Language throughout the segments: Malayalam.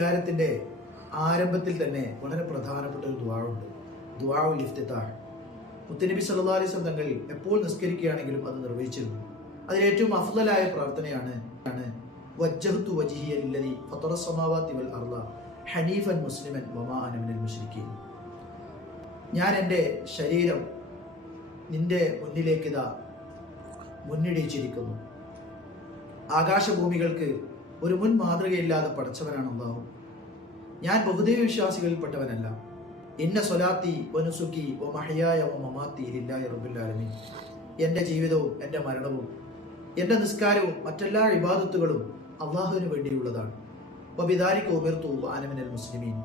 നിസ്കാരത്തിന്റെ ആരംഭത്തിൽ തന്നെ വളരെ പ്രധാനപ്പെട്ട ഒരു ദ്വാഴുണ്ട് ദ്വാഴു ലിഫ്തിത്താർ മുത്തനബി സല്ലാ അലൈഹി തങ്ങൾ എപ്പോൾ നിസ്കരിക്കുകയാണെങ്കിലും അത് നിർവഹിച്ചിരുന്നു. അതിലേറ്റവും അഫ്ലലായ പ്രാർത്ഥനയാണ് ആണ് വജ്ജഹത്തു വജ്ഹിയ ലില്ലദി ഫത്തറ സമാവാതി വൽ ഹനീഫൻ മുസ്ലിമൻ വമാ അനമിനൽ മുശ്രിക്കീൻ. ഞാൻ എന്റെ ശരീരം നിന്റെ മുന്നിലേക്ക് ഇതാ മുന്നിടിച്ചിരിക്കുന്നു ആകാശഭൂമികൾക്ക് ഒരു മുൻ മാതൃകയില്ലാതെ പഠിച്ചവനാണ് അള്ളാഹു ഞാൻ ബഹുദൈവ വിശ്വാസികളിൽപ്പെട്ടവനല്ല ഇന്ന സ്വലാത്തി വനുസുക്കി ഒ മഹയായ ഒ മമാത്തി ഇല്ലായ റബുല്ലാലമി എന്റെ ജീവിതവും എന്റെ മരണവും എന്റെ നിസ്കാരവും മറ്റെല്ലാ ഇബാദത്തുകളും അള്ളാഹുവിന് വേണ്ടിയുള്ളതാണ്. വബിദാരിക്ക് ഉമിർത്തു ആനമിനൽ മുസ്ലിമീൻ.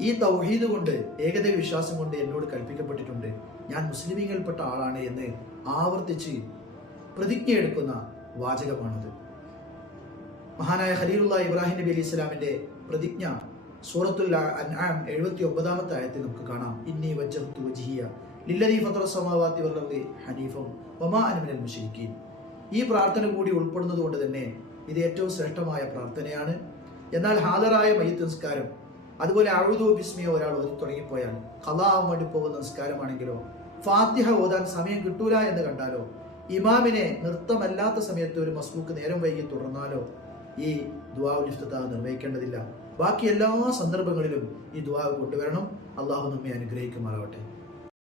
ഈ തൗഹീദ് കൊണ്ട് ഏകദൈവ വിശ്വാസം കൊണ്ട് എന്നോട് കൽപ്പിക്കപ്പെട്ടിട്ടുണ്ട്. ഞാൻ മുസ്ലിമീങ്ങളിൽപ്പെട്ട ആളാണ് എന്ന് ആവർത്തിച്ച് പ്രതിജ്ഞയെടുക്കുന്ന വാചകമാണത്. മഹാനായ ഖലീലുള്ള ഇബ്രാഹിം നബി അലി ഇസ്ലാമിന്റെ പ്രതിജ്ഞ സൂറത്തുൽ അൻആം എഴുപത്തി ഒമ്പതാമത്തെ ആയത്തിൽ നമുക്ക് കാണാം. ഇന്നി വജ്ജഹത്തു വജിഹിയ ലില്ലദീ ഫത്തറ സമാവാത്തി വല്ലർദി ഹനീഫം വമാ അന മിനൽ മുശ്രിക്കീൻ. ഈ പ്രാർത്ഥന കൂടി ഉൾപ്പെടുന്നത് കൊണ്ട് തന്നെ ഇത് ഏറ്റവും ശ്രേഷ്ഠമായ പ്രാർത്ഥനയാണ്. എന്നാൽ ഹാജറായ മയ്യത്ത് നിസ്കാരം അതുപോലെ അഴുതു ബിസ്മിയോ ഒരാൾ ഒതുക്കി തുടങ്ങിപ്പോയാൽ കലാവാൻ വേണ്ടി പോകുന്ന നിസ്കാരമാണെങ്കിലോ ഫാത്തിഹ ഓതാൻ സമയം കിട്ടൂല എന്ന് കണ്ടാലോ ഇമാമിനെ നൃത്തമല്ലാത്ത സമയത്ത് ഒരു മസ്ബൂക്ക് നേരം വൈകി തുടർന്നാലോ ഈ ദുവാവ് ഇഫ്തത്താഹ് നിർവഹിക്കേണ്ടതില്ല. ബാക്കി എല്ലാ സന്ദർഭങ്ങളിലും ഈ ദുവാവ് കൊണ്ടുവരണം. അള്ളാഹു നമ്മെ അനുഗ്രഹിക്കുമാറാവട്ടെ.